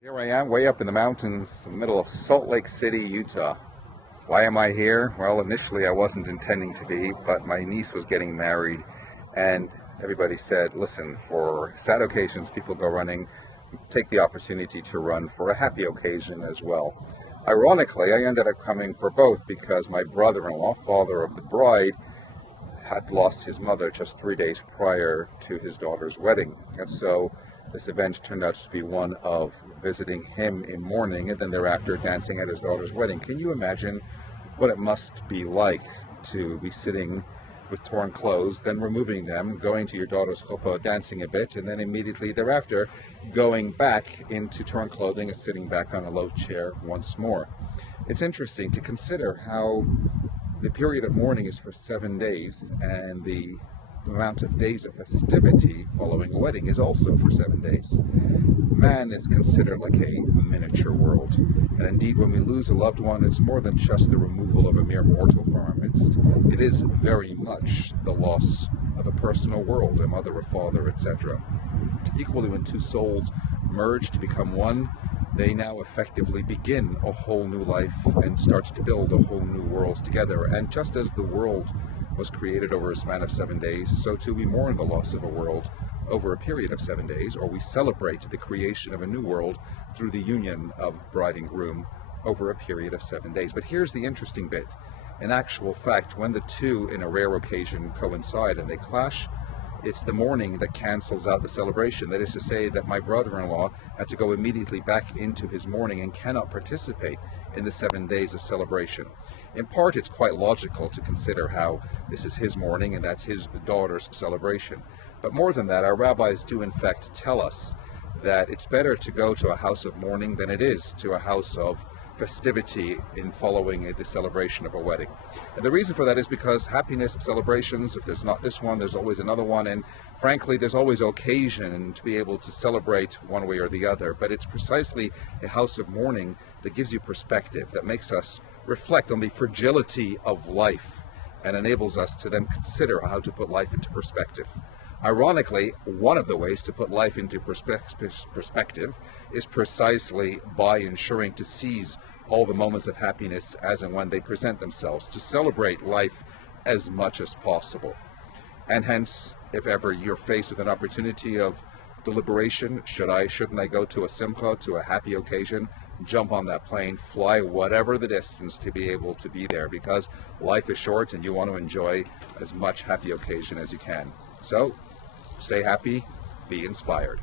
Here I am, way up in the mountains, in the middle of Salt Lake City, Utah. Why am I here? Well, initially I wasn't intending to be, but my niece was getting married, and everybody said, listen, for sad occasions people go running, take the opportunity to run for a happy occasion as well. Ironically, I ended up coming for both because my brother-in-law, father of the bride, had lost his mother just 3 days prior to his daughter's wedding. And so this event turned out to be one of visiting him in mourning and then thereafter dancing at his daughter's wedding. Can you imagine what it must be like to be sitting with torn clothes, then removing them, going to your daughter's chuppah, dancing a bit, and then immediately thereafter going back into torn clothing and sitting back on a low chair once more? It's interesting to consider how the period of mourning is for 7 days, and the amount of days of festivity following a wedding is also for 7 days. Man is considered like a miniature world, and indeed when we lose a loved one, it's more than just the removal of a mere mortal form. It is very much the loss of a personal world, a mother, a father, etc. Equally, when two souls merge to become one, they now effectively begin a whole new life and start to build a whole new world together. And just as the world was created over a span of 7 days, so too we mourn the loss of a world over a period of 7 days, or we celebrate the creation of a new world through the union of bride and groom over a period of 7 days. But here's the interesting bit. In actual fact, when the two in a rare occasion coincide and they clash, it's the mourning that cancels out the celebration. That is to say that my brother-in-law had to go immediately back into his mourning and cannot participate in the 7 days of celebration. In part, it's quite logical to consider how this is his mourning and that's his daughter's celebration. But more than that, our rabbis do in fact tell us that it's better to go to a house of mourning than it is to a house of festivity in following the celebration of a wedding. And the reason for that is because happiness celebrations, if there's not this one, there's always another one, and frankly there's always occasion to be able to celebrate one way or the other. But it's precisely a house of mourning that gives you perspective, that makes us reflect on the fragility of life and enables us to then consider how to put life into perspective. Ironically, one of the ways to put life into perspective is precisely by ensuring to seize all the moments of happiness as and when they present themselves, to celebrate life as much as possible. And hence, if ever you're faced with an opportunity of deliberation, shouldn't I go to a simcha, to a happy occasion, jump on that plane, fly whatever the distance to be able to be there, because life is short and you want to enjoy as much happy occasion as you can. So, stay happy, be inspired.